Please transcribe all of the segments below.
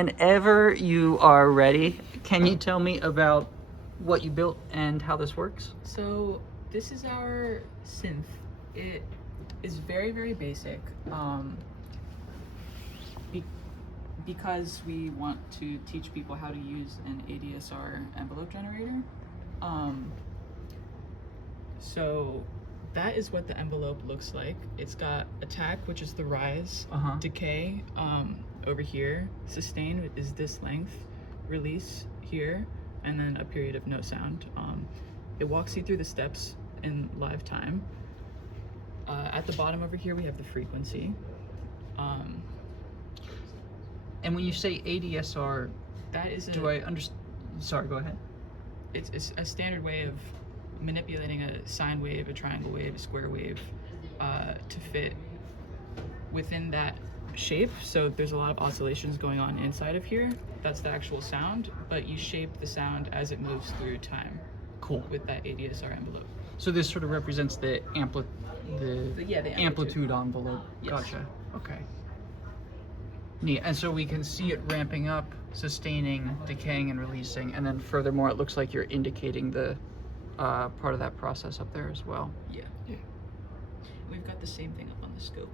whenever you are ready, can you tell me about what you built and how this works? So this is our synth. It is very, very basic. Because we want to teach people how to use an ADSR envelope generator. So that is what the envelope looks like. It's got attack, which is the rise, decay over here, sustain is this length, release here, and then a period of no sound. It walks you through the steps in live time. At the bottom over here we have the frequency. And when you say ADSR, that is do I understand? Sorry, go ahead. It's a standard way of manipulating a sine wave, a triangle wave, a square wave to fit within that shape. So there's a lot of oscillations going on inside of here. That's the actual sound, but you shape the sound as it moves through time. Cool. With that ADSR envelope. So this sort of represents the amplitude envelope. Yes. Gotcha. Okay. Neat. And so we can see it ramping up, sustaining, decaying, and releasing, and then furthermore, it looks like you're indicating the part of that process up there as well. Yeah. We've got the same thing up on the scope.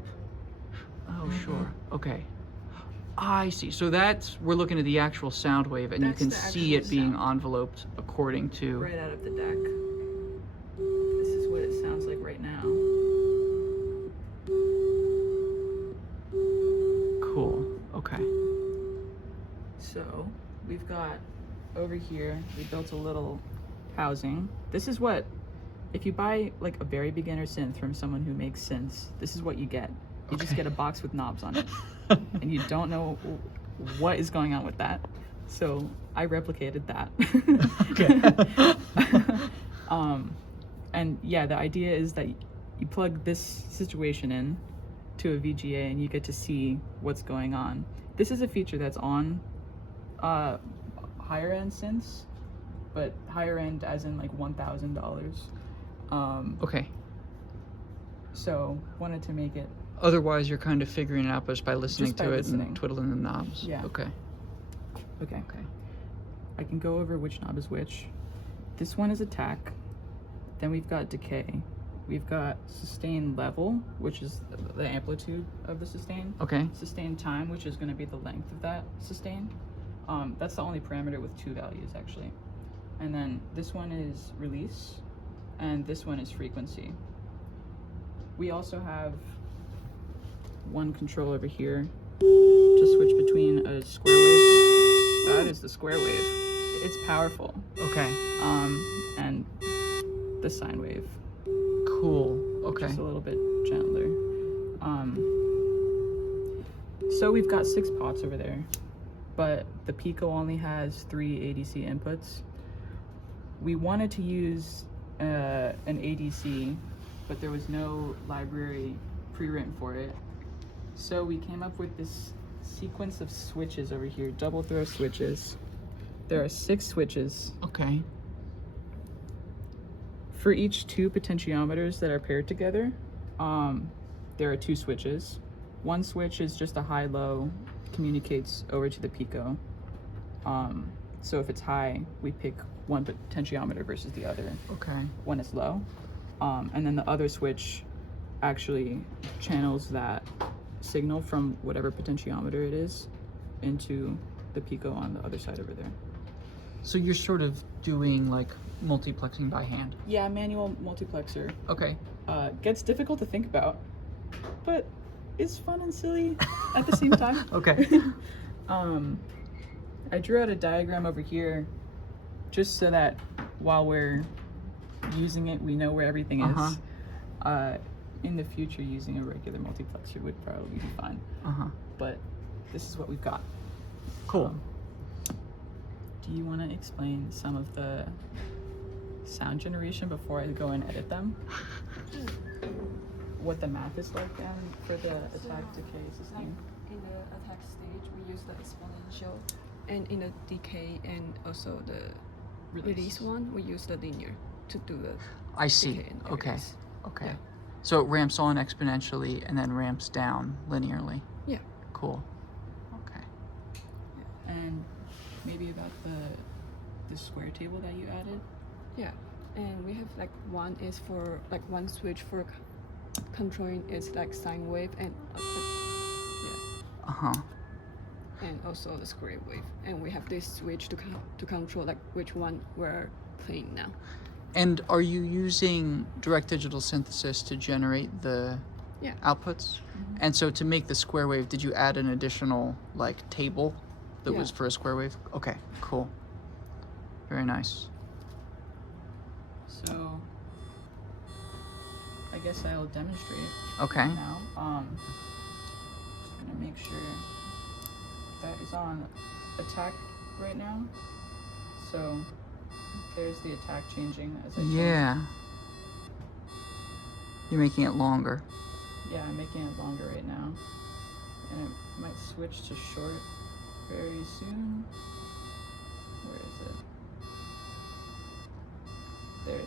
Oh, sure. Okay. I see. So we're looking at the actual sound wave, and That's you can the see it actual being sound. enveloped according to... Right out of the deck. This is what it sounds like right now. Cool. Okay. So we've got over here, we built a little housing. This is what, if you buy like a very beginner synth from someone who makes synths, this is what you get. You just get a box with knobs on it. And you don't know what is going on with that. So I replicated that. Okay. And yeah, the idea is that you plug this situation in to a VGA and you get to see what's going on. This is a feature that's on higher end synths, but higher end as in like $1,000. Okay. So wanted to make it. Otherwise, you're kind of figuring it out just by listening Just by to it listening. and twiddling the knobs. Yeah. Okay. Okay. Okay. I can go over which knob is which. This one is attack. Then we've got decay. We've got sustain level, which is the amplitude of the sustain. Okay. Sustain time, which is going to be the length of that sustain. That's the only parameter with two values, actually. And then this one is release, and this one is frequency. We also have one control over here to switch between a square wave. That is the square wave. It's powerful. Okay. And the sine wave. Cool. Okay. Just a little bit gentler. So we've got 6 pots over there, but the Pico only has 3 ADC inputs. We wanted to use an ADC, but there was no library pre-written for it. So we came up with this sequence of switches over here, double throw switches. There are 6 switches. Okay. For each 2 potentiometers that are paired together, there are 2 switches. One switch is just a high-low, communicates over to the Pico. So if it's high, we pick one potentiometer versus the other. Okay. When it's low. And then the other switch actually channels that signal from whatever potentiometer it is into the Pico on the other side over there. So you're sort of doing like multiplexing by hand. Yeah, manual multiplexer. Okay. Gets difficult to think about, but it's fun and silly at the same time. Okay. I drew out a diagram over here just so that while we're using it, we know where everything is. In the future, using a regular multiplexer would probably be fine. But this is what we've got. Cool. Do you want to explain some of the sound generation before I go and edit them? What the math is like for the attack, decay, sustain? In the attack stage, we use the exponential, and in the decay and also the release one, we use the linear to do the I see. decay and Okay. release. Okay. Yeah. So it ramps on exponentially and then ramps down linearly. Yeah. Cool. Okay. And maybe about the square table that you added. Yeah, and we have like one is for like one switch for controlling its like sine wave and Uh-huh. and also the square wave. And we have this switch to control like which one we're playing now. And are you using direct digital synthesis to generate the Yeah. outputs? And so to make the square wave, did you add an additional like table that Yeah. was for a square wave? Okay, cool. Very nice. So I guess I'll demonstrate Okay. now. Just gonna make sure that is on attack right now. So there's the attack changing as I change. Yeah. You're making it longer. Yeah, I'm making it longer right now. And it might switch to short very soon. Where is it? There,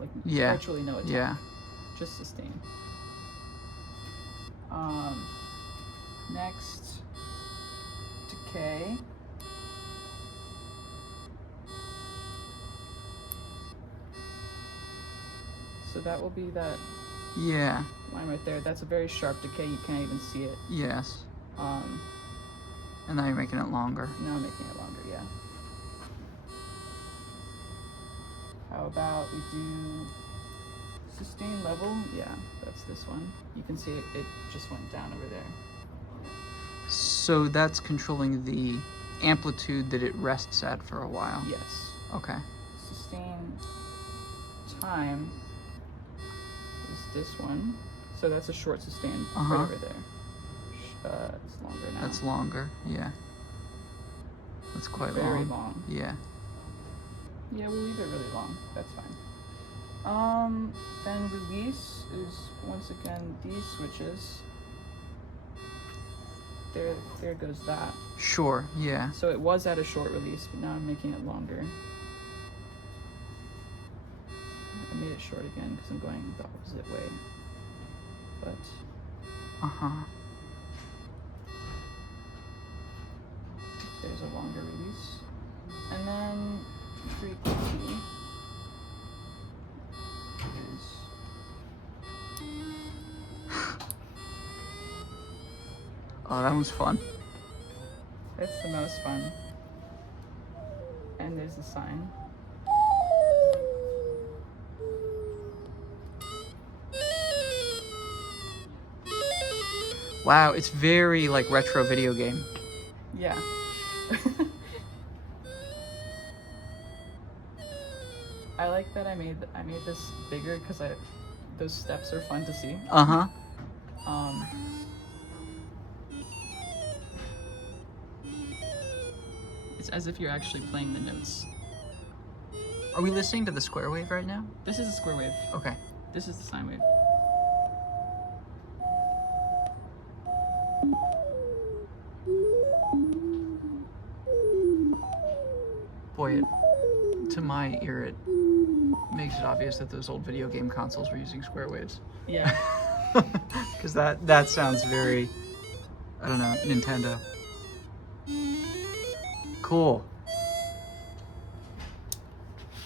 like Yeah. virtually no attack. Yeah. Just sustain. Next, decay. So that will be that Yeah. line right there. That's a very sharp decay. You can't even see it. Yes. Um, And now you're making it longer. now I'm making it longer. Yeah. How about we do sustain level? Yeah, that's this one. You can see it just went down over there. So that's controlling the amplitude that it rests at for a while. Yes. Okay. Sustain time is this one. So that's a short sustain Uh-huh. right over there. It's longer now. That's longer. Yeah. That's quite very long. long. Yeah. Yeah, we'll leave it really long. That's fine. Then release is once again these switches. There goes that. Sure. Yeah. So it was at a short release, but now I'm making it longer. I made it short again because I'm going the opposite way. But Uh-huh. there's a longer release. And then frequency is Oh, that one's fun. that's the most fun. And there's the sign. Wow, it's very like retro video game. Yeah. I like that I made this bigger because those steps are fun to see. Uh-huh. It's as if you're actually playing the notes. Are we listening to the square wave right now? This is a square wave. Okay. This is the sine wave. Boy, to my ear, it makes it obvious that those old video game consoles were using square waves. Yeah. Because that sounds very, I don't know, Nintendo. Cool.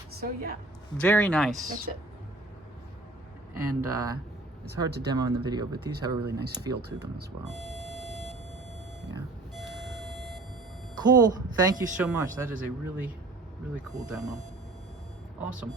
So yeah, Very nice. that's it. And it's hard to demo in the video, but these have a really nice feel to them as well. Yeah. Cool. Thank you so much. That is a really, really cool demo. Awesome.